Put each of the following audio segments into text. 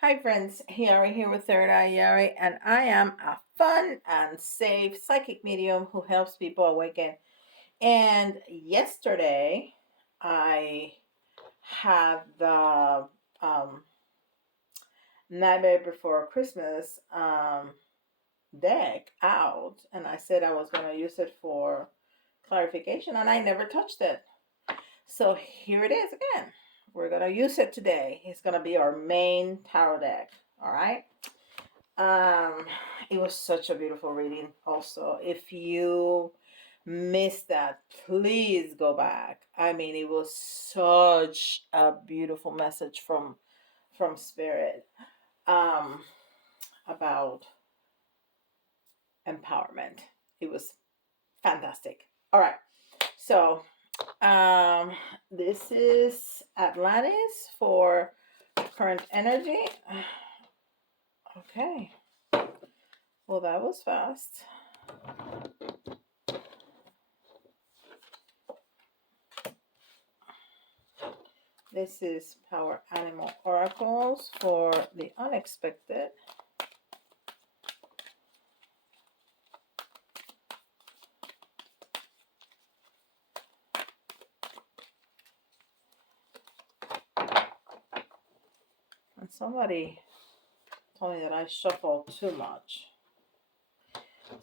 Hi friends, Yari here with Third Eye Yari, and I am a fun and safe psychic medium who helps people awaken. And yesterday, I had the Nightmare Before Christmas deck out, and I said I was going to use it for clarification, and I never touched it. So here it is again. We're going to use it today. It's going to be our main tarot deck. All right. Um, it was such a beautiful reading. Also, if you missed that, please go back. I mean, it was such a beautiful message from Spirit um, about empowerment. It was fantastic. All right, so this is Atlantis for current energy. Okay, well that was fast. This is Power Animal Oracles for the unexpected. And somebody told me that I shuffle too much.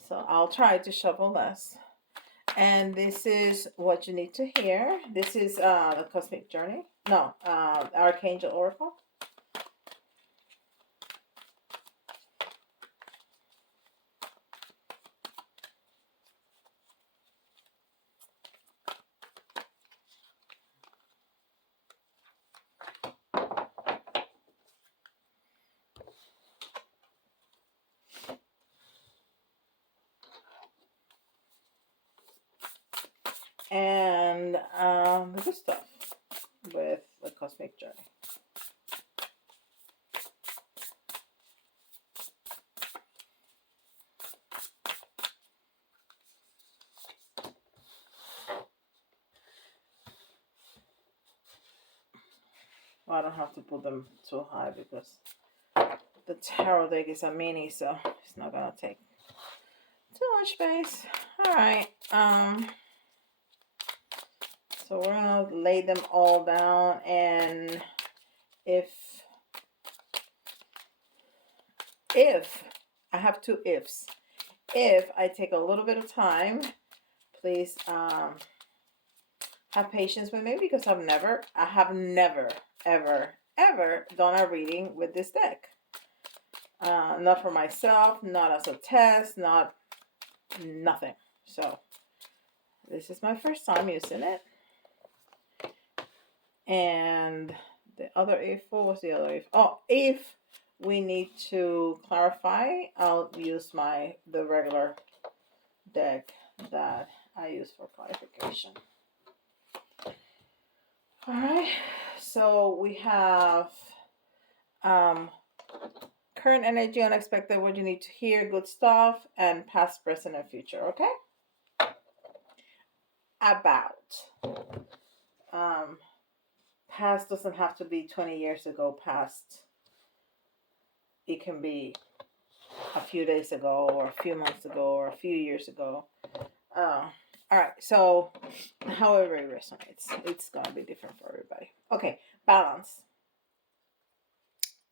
So I'll try to shuffle less. And this is what you need to hear. This is the Cosmic Journey. No, Archangel Oracle. And the good stuff with the Cosmic Journey. Well, I don't have to put them too high because the tarot deck is a mini, so it's not gonna take too much space. All right. So we're gonna lay them all down, and if I have two ifs, if I take a little bit of time, please have patience with me because I have never ever done a reading with this deck. Not for myself, not as a test, nothing. So this is my first time using it. And the other if, what was the other if? Oh, if we need to clarify, I'll use the regular deck that I use for clarification. All right, so we have current energy, unexpected, what you need to hear, good stuff, and past, present, and future. Okay. About past doesn't have to be 20 years ago. Past, it can be a few days ago or a few months ago or a few years ago. All right, so however it resonates, it's gonna be different for everybody. Okay, balance.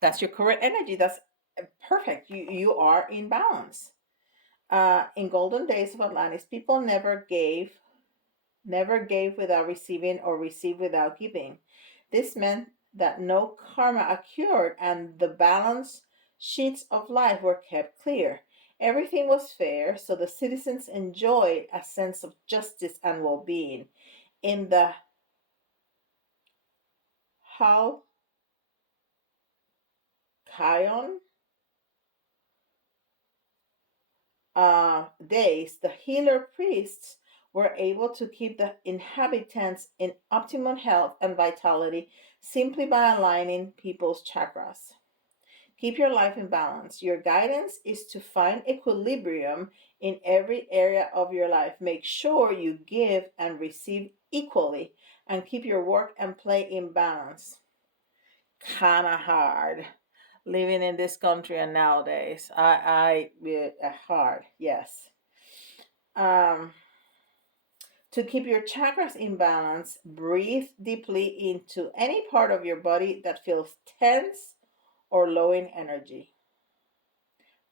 That's your current energy. That's perfect. You are in balance. In golden days of Atlantis, people never gave without receiving or received without giving. This meant that no karma occurred and the balance sheets of life were kept clear. Everything was fair, so the citizens enjoyed a sense of justice and well being. In the Halcyon days, the healer priests were able to keep the inhabitants in optimum health and vitality simply by aligning people's chakras. Keep your life in balance. Your guidance is to find equilibrium in every area of your life. Make sure you give and receive equally and keep your work and play in balance. Kind of hard. living in this country and nowadays. I yeah, hard, yes. Um, to keep your chakras in balance, breathe deeply into any part of your body that feels tense or low in energy.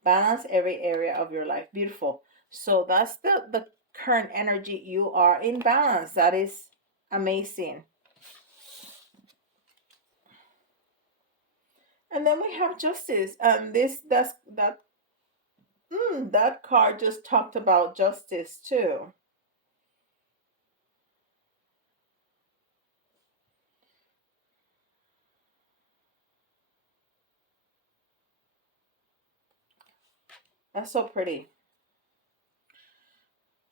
Balance every area of your life. Beautiful. So that's the current energy. You are in balance. That is amazing. And then we have justice. And that card just talked about justice too. That's so pretty.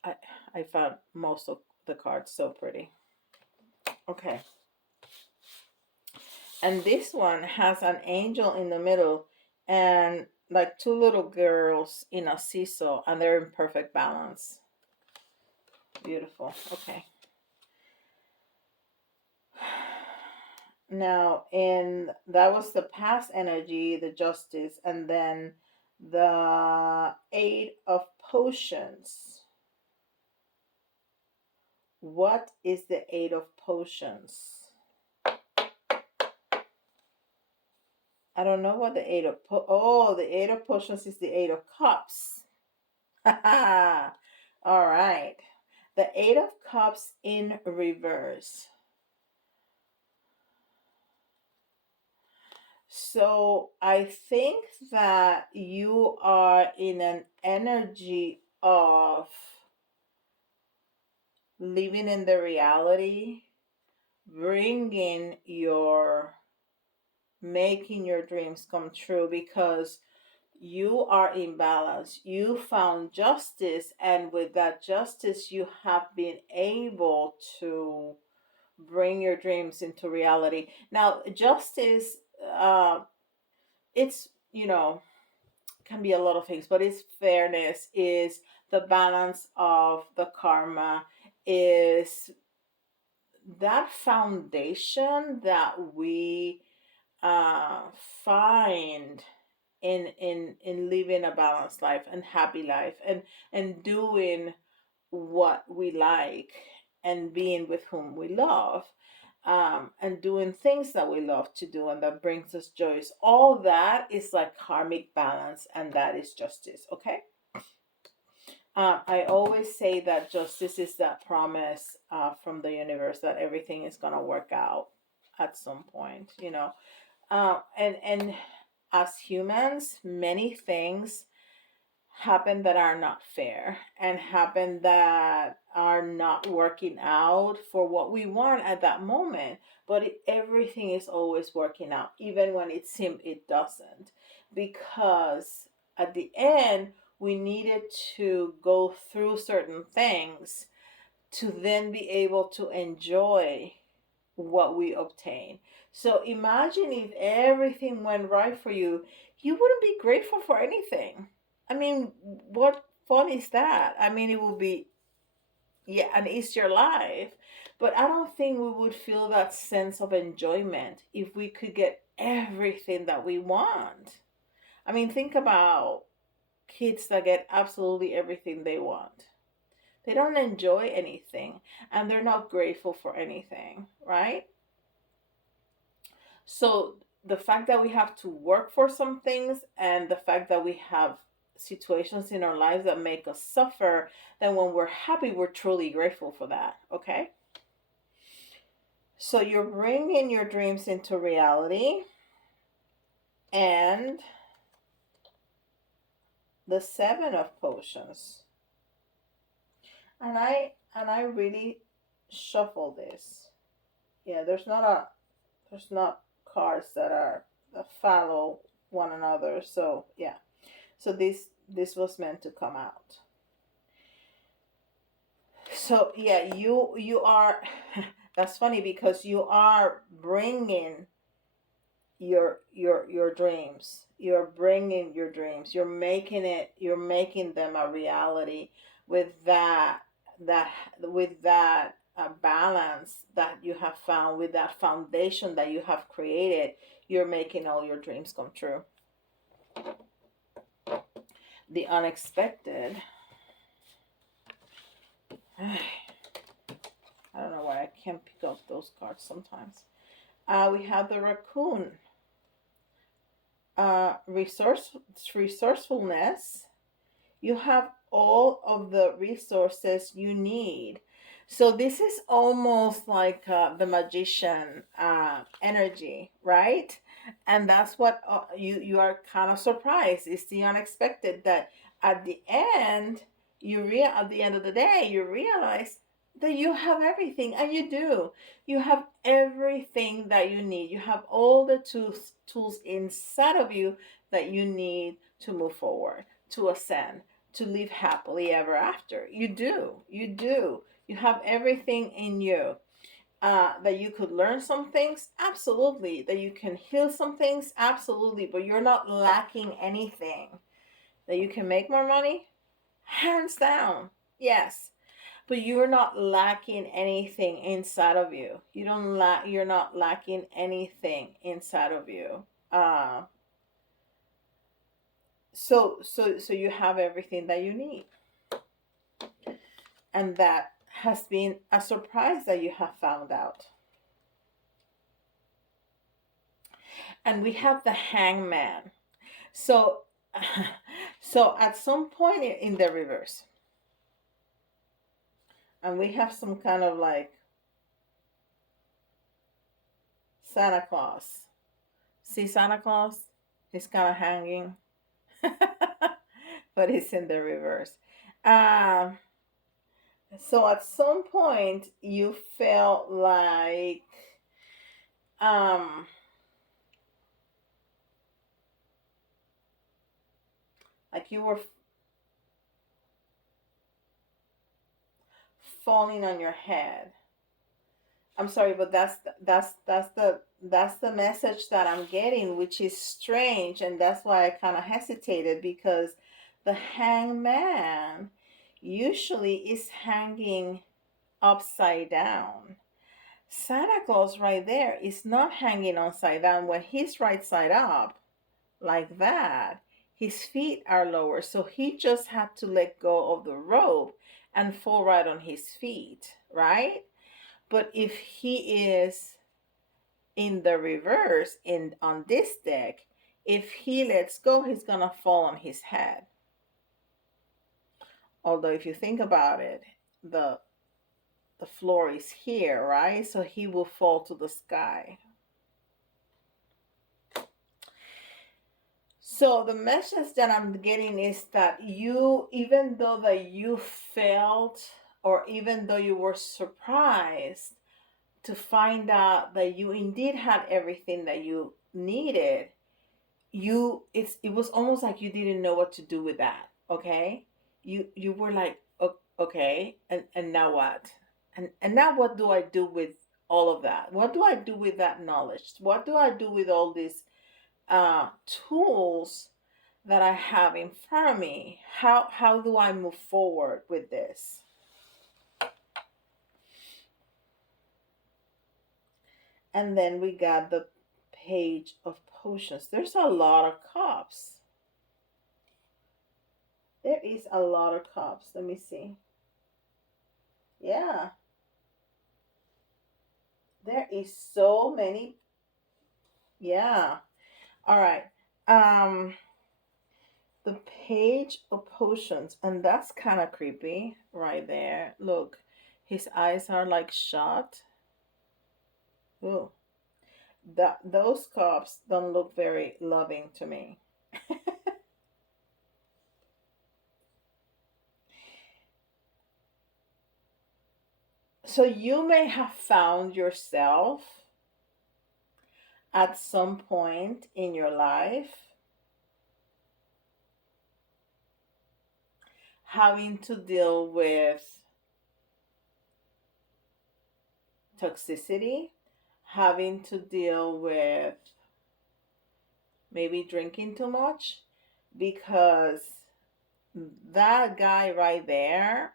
I I found most of the cards so pretty. Okay. And this one has an angel in the middle and like two little girls in a seesaw, and they're in perfect balance. Beautiful. Okay. Now, in that was the past energy, the justice, and then the eight of potions. What is the eight of potions? I don't know what the eight of oh, the eight of potions is the eight of cups. All right. The eight of cups in reverse. So I think that you are in an energy of living in the reality, bringing your, making your dreams come true because you are in balance. You found justice, and with that justice, you have been able to bring your dreams into reality. Now, justice, uh, it's, can be a lot of things, but it's fairness, is the balance of the karma, is that foundation that we uh, find in living a balanced life and happy life, and doing what we like, and being with whom we love, and doing things that we love to do and that brings us joys. All that is like karmic balance, and that is justice. Okay. I always say that justice is that promise from the universe that everything is gonna work out at some point. And as humans, many things happen that are not fair, and happen that are not working out for what we want at that moment. But everything is always working out, even when it seems it doesn't, because at the end we needed to go through certain things to then be able to enjoy what we obtain. So imagine if everything went right for you, you wouldn't be grateful for anything. I mean, what fun is that? I mean, it would be, yeah, an easier life. But I don't think we would feel that sense of enjoyment if we could get everything that we want. I mean, think about kids that get absolutely everything they want. They don't enjoy anything, and they're not grateful for anything, right? So the fact that we have to work for some things, and the fact that we have situations in our lives that make us suffer, then when we're happy, we're truly grateful for that. Okay. So you're bringing your dreams into reality, and the seven of potions. And I really shuffle this. Yeah, there's not cards that follow one another. So yeah. So this was meant to come out. So yeah, you are that's funny because you are bringing your dreams. You're bringing your dreams. You're making them a reality with that balance that you have found, with that foundation that you have created. You're making all your dreams come true. the unexpected. I don't know why I can't pick up those cards sometimes. We have the raccoon. Resourcefulness. You have all of the resources you need. So this is almost like the magician energy, right? And that's what you are kind of surprised. It's the unexpected that at the end at the end of the day you realize that you have everything, and you do. You have everything that you need. You have all the tools inside of you that you need to move forward, to ascend, to live happily ever after. You do. You do. You have everything in you. That you could learn some things, absolutely. That you can heal some things, absolutely. But you're not lacking anything. That you can make more money, hands down, yes. But you're not lacking anything inside of you. You're not lacking anything inside of you. Uh, so you have everything that you need, and that has been a surprise that you have found out. And we have the hangman. So so at some point in the reverse, and we have some kind of like Santa Claus. See Santa Claus? He's kind of hanging, but he's in the reverse. Um, so at some point you felt um like you were falling on your head. I'm sorry, but that's the message that I'm getting, which is strange, and that's why I kind of hesitated, because the hangman usually is hanging upside down. Santa Claus right there is not hanging upside down. When he's right side up like that, his feet are lower, so he just had to let go of the rope and fall right on his feet, right? But if he is in the reverse in on this deck, if he lets go, he's gonna fall on his head. Although if you think about it, the the floor is here, right? So he will fall to the sky. So the message that I'm getting is that you, even though that you felt, or even though you were surprised to find out that you indeed had everything that you needed, it was almost like you didn't know what to do with that. Okay, you were like, okay, and now what? And now what do I do with all of that? What do I do with that knowledge? What do I do with all these tools that I have in front of me? How do I move forward with this? And then we got the page of potions. There's a lot of cups. There is a lot of cups. Let me see. Yeah, there is so many. Yeah. All right. Um, the page of potions, and that's kind of creepy right there. Look, his eyes are like shut. Ooh, those cups don't look very loving to me. So you may have found yourself at some point in your life having to deal with toxicity, having to deal with maybe drinking too much, because that guy right there,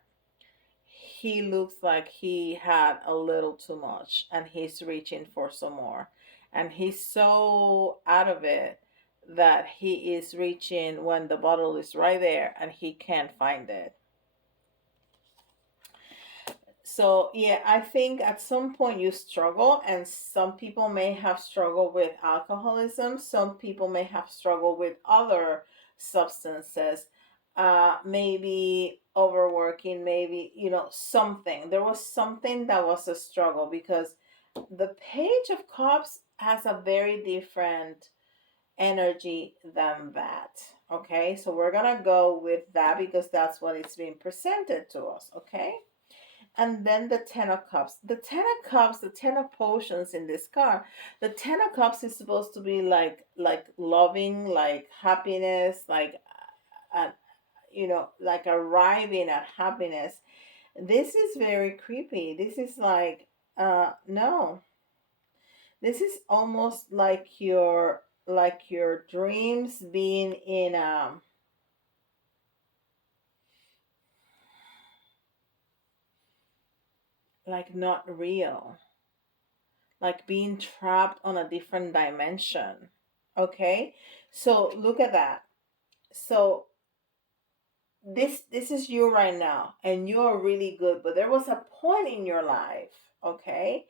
he looks like he had a little too much and he's reaching for some more. And he's so out of it that he is reaching when the bottle is right there and he can't find it. So, yeah, I think at some point you struggle, and some people may have struggled with alcoholism, some people may have struggled with other substances, maybe overworking, maybe, something. There was something that was a struggle because the Page of Cups has a very different energy than that. Okay, so we're gonna go with that because that's what it's being presented to us. Okay, and then the Ten of Cups. The Ten of Cups, the Ten of Potions in this card. The Ten of Cups is supposed to be like loving, like happiness, uh, like arriving at happiness. This is very creepy. This is like, no. This is almost like your dreams being in like not real, like being trapped on a different dimension. Okay, so look at that. So this is you right now, and you're really good, but there was a point in your life, okay,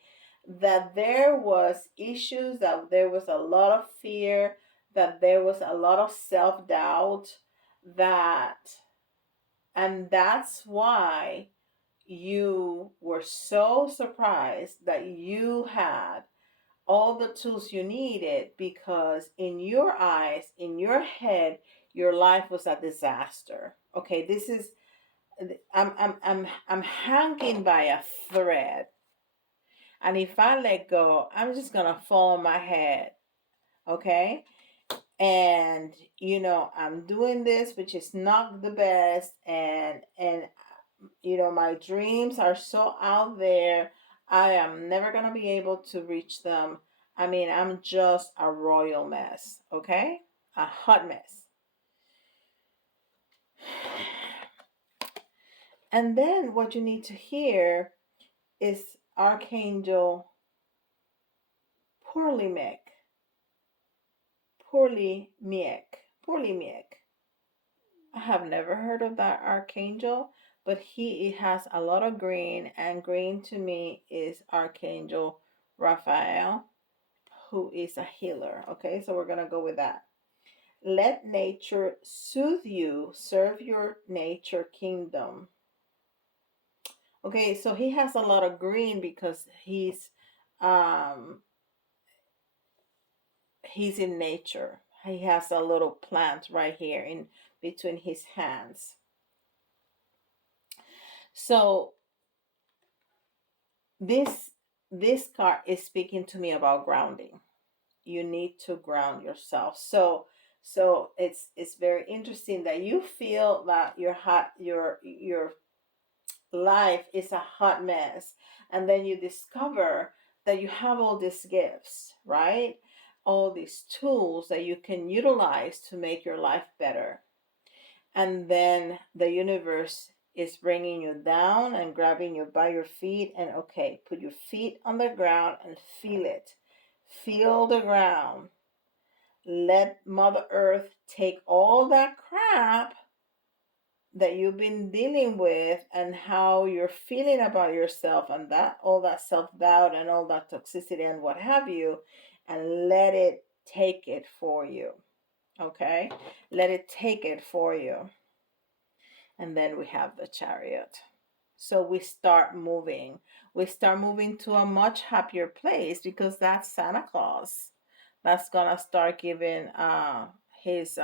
that there was issues, that there was a lot of fear, that there was a lot of self-doubt, that and that's why you were so surprised that you had all the tools you needed, because in your eyes, in your head, your life was a disaster. Okay, this is I'm hanging by a thread, and if I let go, I'm just gonna fall on my head. Okay, and I'm doing this, which is not the best, and my dreams are so out there. I am never going to be able to reach them. I mean, I'm just a royal mess, okay? A hot mess. And then what you need to hear is Archangel Porlimek. Porlimek. I have never heard of that archangel, but he has a lot of green, and green to me is Archangel Raphael, who is a healer. Okay, so we're gonna go with that. Let nature soothe you, serve your nature kingdom. Okay, so he has a lot of green because um he's in nature. He has a little plant right here in between his hands. So this this card is speaking to me about grounding. You need to ground yourself. So it's very interesting that you feel that your life is a hot mess, and then you discover that you have all these gifts, right? All these tools that you can utilize to make your life better. And then the universe is bringing you down and grabbing you by your feet, and okay, put your feet on the ground and feel it. Feel the ground. Let Mother Earth take all that crap that you've been dealing with and how you're feeling about yourself, and that all that self-doubt and all that toxicity and what have you, and let it take it for you. Okay, let it take it for you. And then we have the Chariot. So we start moving. We start moving to a much happier place, because that's Santa Claus. That's gonna start giving his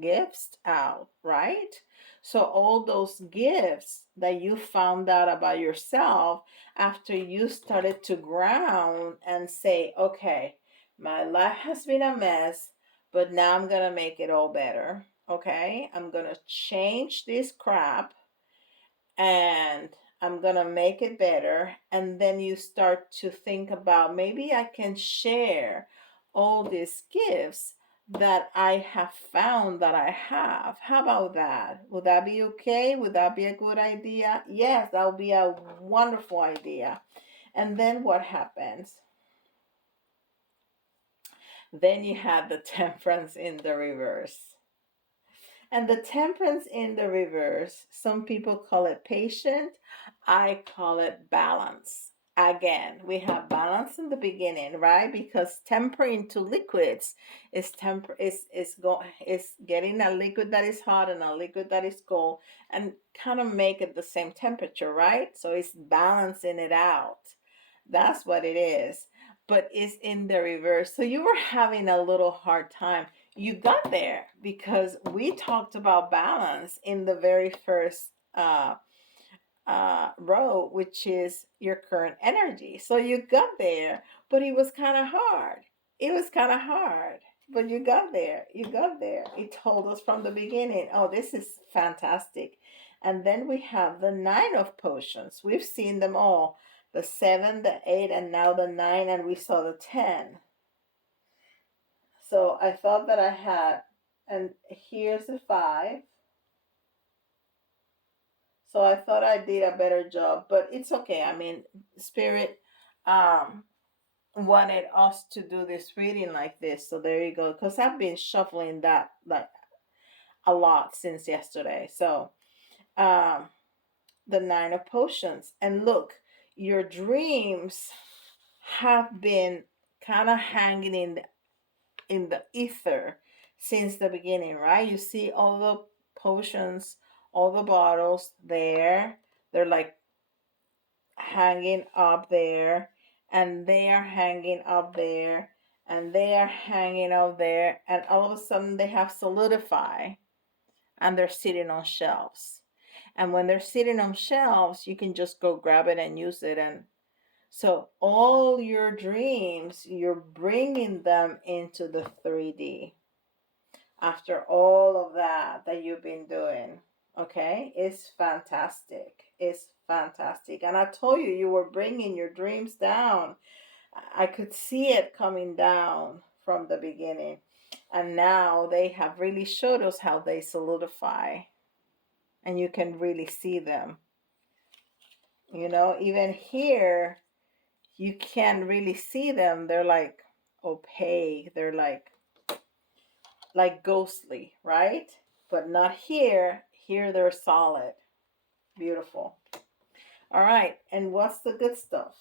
gifts out, right? So all those gifts that you found out about yourself after you started to ground and say, okay, my life has been a mess, but now I'm gonna make it all better. Okay, I'm gonna change this crap, and I'm gonna make it better. And then you start to think about, maybe I can share all these gifts that I have found that I have. How about that? Would that be okay? Would that be a good idea? Yes, that would be a wonderful idea. And then what happens? Then you had the Temperance in the reverse. And the Temperance in the reverse, some people call it patient. I call it balance. Again, we have balance in the beginning, right? Because tempering to liquids is getting a liquid that is hot and a liquid that is cold and kind of make it the same temperature, right? So it's balancing it out. That's what it is. But it's in the reverse. So you were having a little hard time. You got there because we talked about balance in the very first row, which is your current energy. So you got there, but it was kind of hard. It was kind of hard, but you got there. You got there. It told us from the beginning, oh, this is fantastic. And then we have the nine of potions. We've seen them all, the seven, the eight, and now the nine, and we saw the 10. So I thought that I had, and here's the 5. So I thought I did a better job, but it's okay. I mean, Spirit um wanted us to do this reading like this. So there you go. Because I've been shuffling that like a lot since yesterday. So um the nine of potions. And look, your dreams have been kind of hanging in the ether since the beginning, right? You see all the potions, all the bottles there. They're like hanging up there, and they are hanging up there, and they are hanging up there, and all of a sudden they have solidified and they're sitting on shelves. And when they're sitting on shelves, you can just go grab it and use it. And so all your dreams, you're bringing them into the 3D after all of that you've been doing. Okay, it's fantastic. It's fantastic. And I told you, you were bringing your dreams down. I could see it coming down from the beginning. And now they have really showed us how they solidify. And you can really see them. You know, even here, you can really see them. They're like opaque. They're like ghostly, right? But not here. Here they're solid. Beautiful. All right. And what's the good stuff?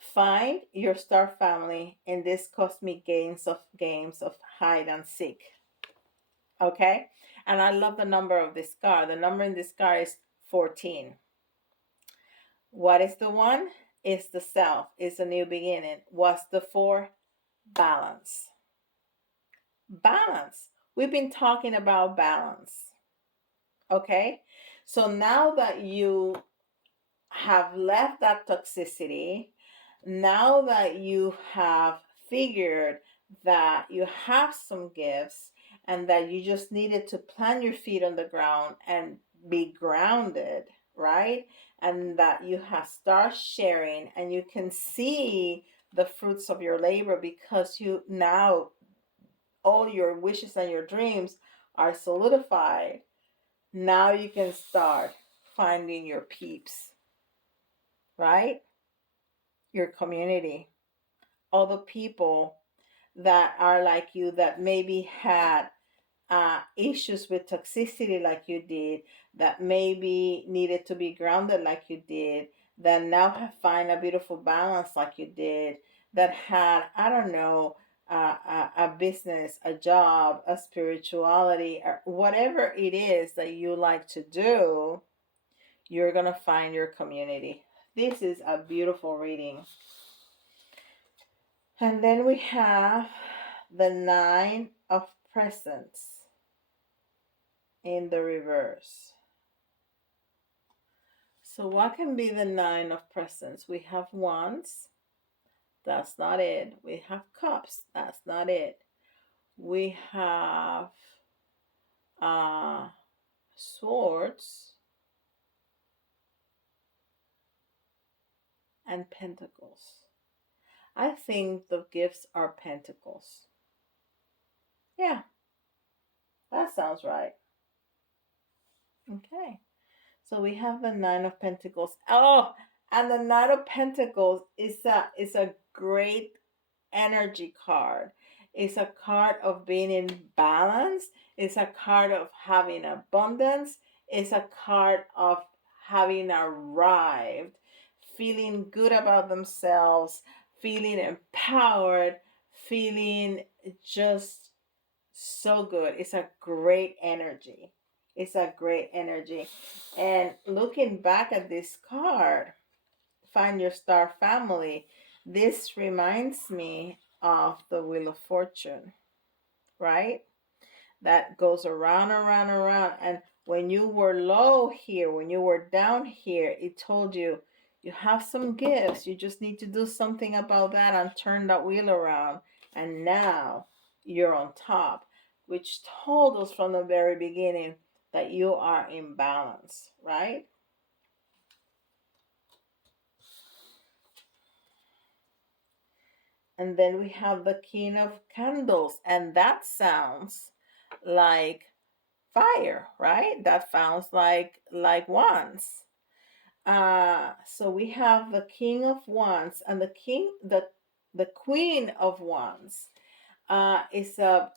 Find your star family in this cosmic games of hide and seek. Okay? And I love the number of this card. The number in this card is 14. What is the 1? It's the self. It's a new beginning. What's the 4? Balance. Balance. We've been talking about balance. Okay? So now that you have left that toxicity, now that you have figured that you have some gifts and that you just needed to plant your feet on the ground and be grounded, right? And that you have started sharing and you can see the fruits of your labor because you now all your wishes and your dreams are solidified. Now you can start finding your peeps, right? Your community, all the people that are like you that maybe had issues with toxicity like you did, that maybe needed to be grounded like you did, that now have find a beautiful balance like you did, that had, I don't know, a business, a job, a spirituality, or whatever it is that you like to do, you're going to find your community. This is a beautiful reading. And then we have the 9 of presents in the reverse. So what can be the 9 of presents? We have wands. That's not it. We have cups. That's not it. We have swords and pentacles. I think the gifts are pentacles. Yeah, that sounds right. Okay. So we have the 9 of pentacles. Oh, And the Knight of Pentacles is a great energy card. It's a card of being in balance. It's a card of having abundance. It's a card of having arrived, feeling good about themselves, feeling empowered, feeling just so good. It's a great energy. It's a great energy. And looking back at this card, Find Your Star Family, this reminds me of the Wheel of Fortune, right? That goes around, around, around. And when you were low here, when you were down here, it told you you have some gifts. You just need to do something about that and turn that wheel around. And now you're on top, which told us from the very beginning that you are in balance, right? And then we have the King of Candles, and that sounds like fire, right? That sounds like wands. So we have the King of Wands and the Queen of Wands. It's a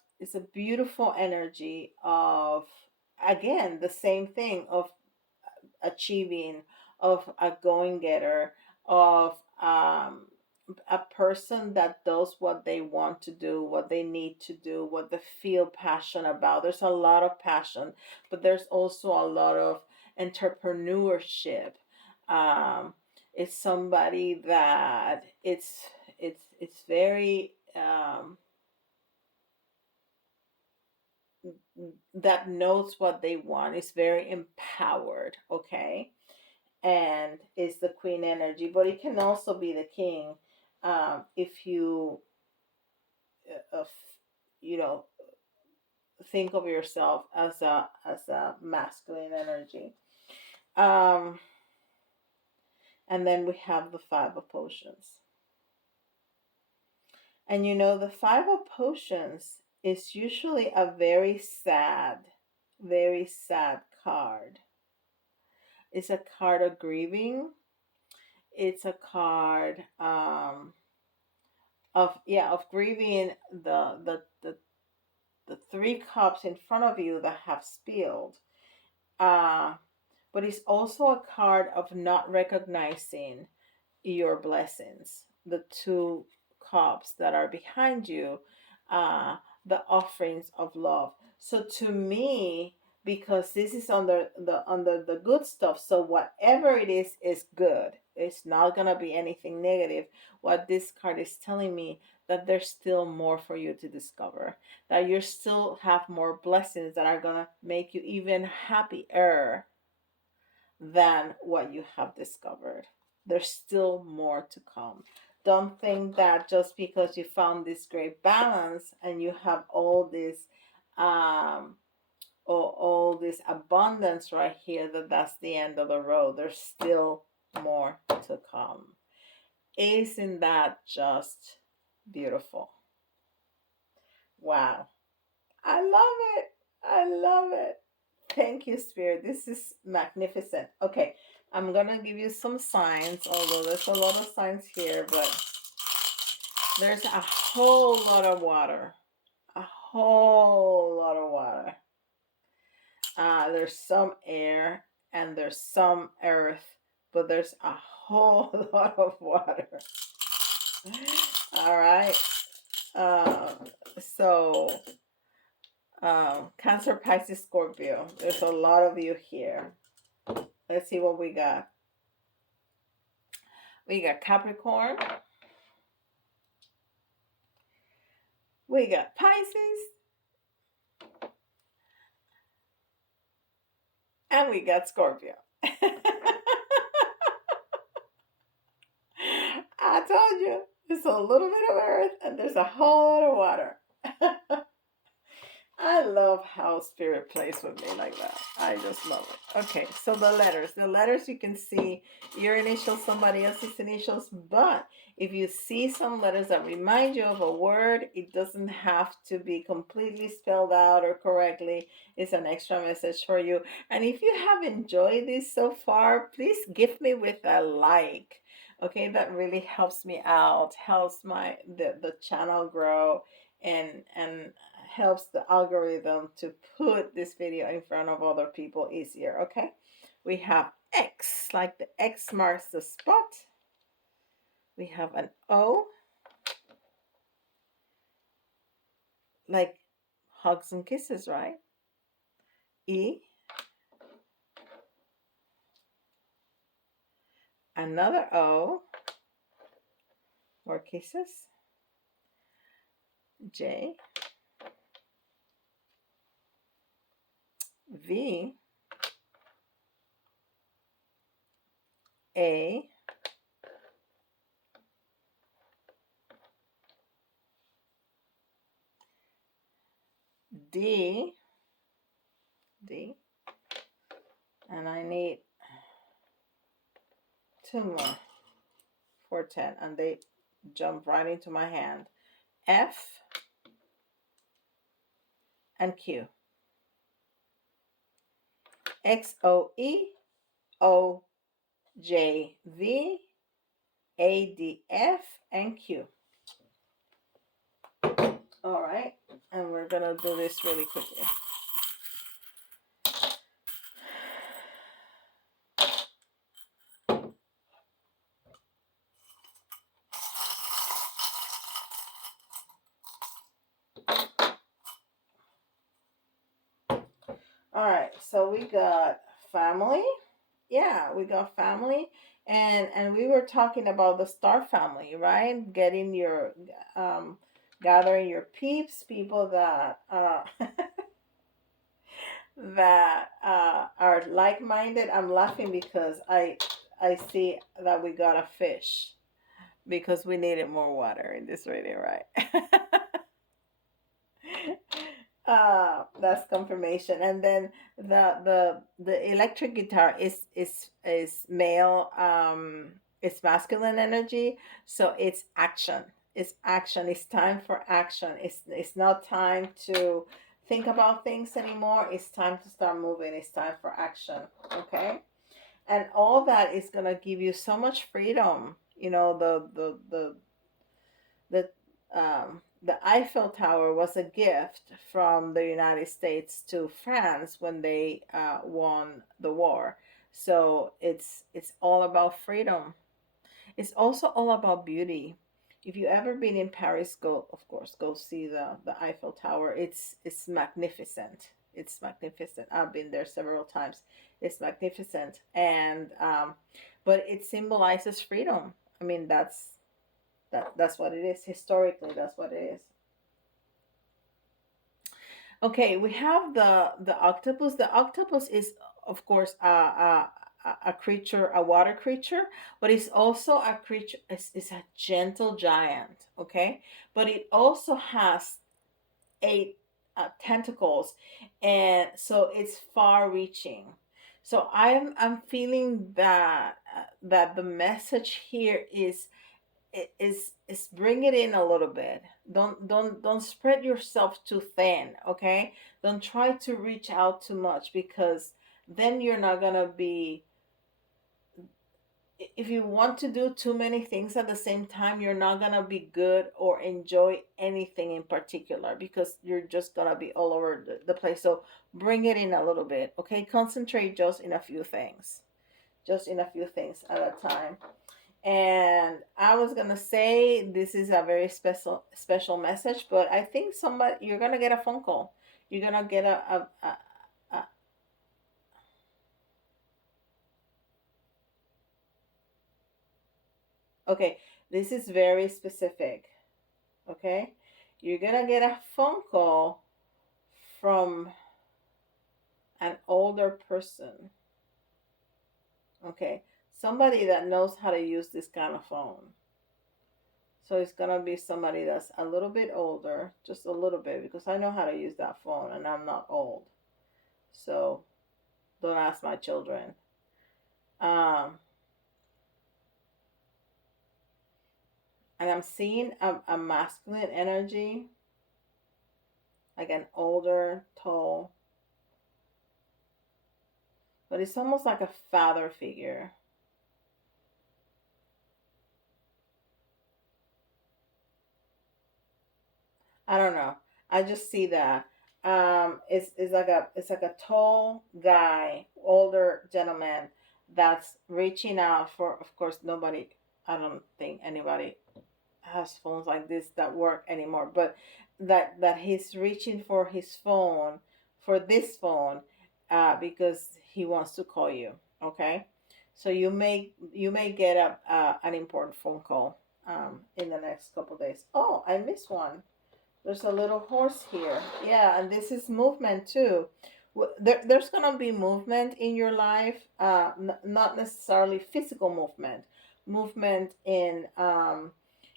beautiful energy of, again, the same thing of achieving, of a going getter, of a person that does what they want to do, what they need to do, what they feel passionate about. There's a lot of passion, but there's also a lot of entrepreneurship. Um, it's somebody that it's very that knows what they want. It's very empowered. Okay, and is the queen energy, but it can also be the king, if you uh, you know think of yourself as a masculine energy. um and then we have the Five of Potions, and the Five of Potions is usually a very sad card. It's a card of grieving. It's a card of grieving the three cups in front of you that have spilled. Uh, but it's also a card of not recognizing your blessings. The two cups that are behind you, uh, the offerings of love. So to me, because this is under the good stuff, so whatever it is good. It's not gonna be anything negative. What this card is telling me, that there's still more for you to discover, that you still have more blessings that are gonna make you even happier than what you have discovered. There's still more to come. Don't think that just because you found this great balance and you have um all this abundance right here, that that's the end of the road. There's still more to come. Isn't that just beautiful? Wow. I love it. I love it. Thank you, Spirit. This is magnificent. Okay, I'm gonna give you some signs, although there's a lot of signs here, but there's a whole lot of water. A whole lot of water. There's some air and there's some earth, but there's a whole lot of water. All right. Uh, so, Cancer, Pisces, Scorpio. There's a lot of you here. Let's see what we got. We got Capricorn. We got Pisces. And we got Scorpio. I told you, there's a little bit of earth and there's a whole lot of water. I love how spirit plays with me like that. I just love it. Okay, so the letters. The letters you can see your initials, somebody else's initials, but if you see some letters that remind you of a word, it doesn't have to be completely spelled out or correctly. It's an extra message for you. And if you have enjoyed this so far, please give me with a like. Okay, that really helps me out, helps the channel grow, and helps the algorithm to put this video in front of other people easier. Okay, we have X, like the X marks the spot. We have an O, like hugs and kisses, right? E, another O, more kisses. J, V, A, D, D, and I need two more for 10, and they jump right into my hand. F and Q. X, O, E, O, J, V, A, D, F, and Q. All right, and we're gonna do this really quickly. All right, so we got family. Yeah, we got family, and we were talking about the star family, right? Getting your gathering your peeps, people that that are like-minded. I'm laughing because I see that we got a fish because we needed more water in this radio, right? That's confirmation. And then the electric guitar is male, it's masculine energy, so it's action. It's action. It's time for action. It's not time to think about things anymore. It's time to start moving. It's time for action. Okay? And all that is gonna give you so much freedom. You know, the the Eiffel Tower was a gift from the United States to France when they won the war. So it's all about freedom. It's also all about beauty. If you ever been in Paris, go, of course, go see the Eiffel Tower. It's magnificent. It's magnificent. I've been there several times. It's magnificent, and but it symbolizes freedom. I mean, that's what it is. Historically, that's what it is. Okay, we have the octopus. The octopus is, of course, a creature, a water creature, but it's also a creature. It's a gentle giant. Okay, but it also has eight tentacles, and so it's far-reaching. So I'm feeling that that the message here is bring it in a little bit. Don't spread yourself too thin. Okay, don't try to reach out too much, because then you're not gonna be, if you want to do too many things at the same time, you're not gonna be good or enjoy anything in particular, because you're just gonna be all over the place. So bring it in a little bit. Okay, concentrate just in a few things, just in a few things at a time. And I was gonna say this is a very special message, but I think somebody, you're gonna get a phone call. You're gonna get a okay. This is very specific. Okay, you're gonna get a phone call from an older person. Okay, somebody that knows how to use this kind of phone. So it's gonna be somebody that's a little bit older, just a little bit, because I know how to use that phone and I'm not old. So don't ask my children. Um, and I'm seeing a masculine energy, like an older, tall, but it's almost like a father figure. I don't know. I just see that. It's like a tall guy, older gentleman that's reaching out for. Of course, nobody. I don't think anybody has phones like this that work anymore. But that he's reaching for his phone, for this phone, because he wants to call you. Okay, so you may get an important phone call in the next couple days. Oh, I missed one. There's a little horse here. Yeah, and this is movement too. There's gonna be movement in your life, not necessarily physical movement, movement in,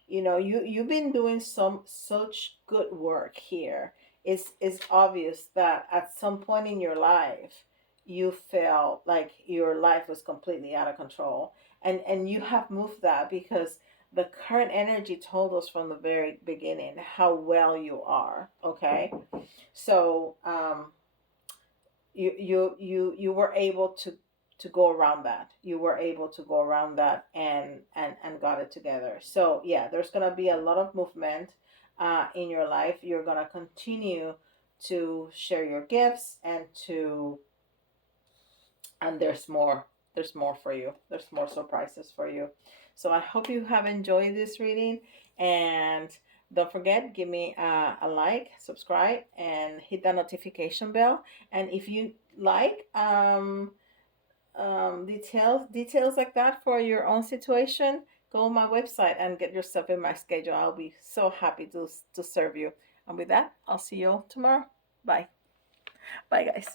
you've been doing such good work here. It's obvious that at some point in your life, you felt like your life was completely out of control, and you have moved that because the current energy told us from the very beginning how well you are. Okay, so you were able to go around that. You were able to go around that and got it together. So yeah, there's gonna be a lot of movement in your life. You're gonna continue to share your gifts and there's more for you. There's more surprises for you. So I hope you have enjoyed this reading, and don't forget, give me a like, subscribe, and hit that notification bell. And if you like details like that for your own situation, go on my website and get yourself in my schedule. I'll be so happy to serve you. And with that, I'll see you all tomorrow. Bye. Bye, guys.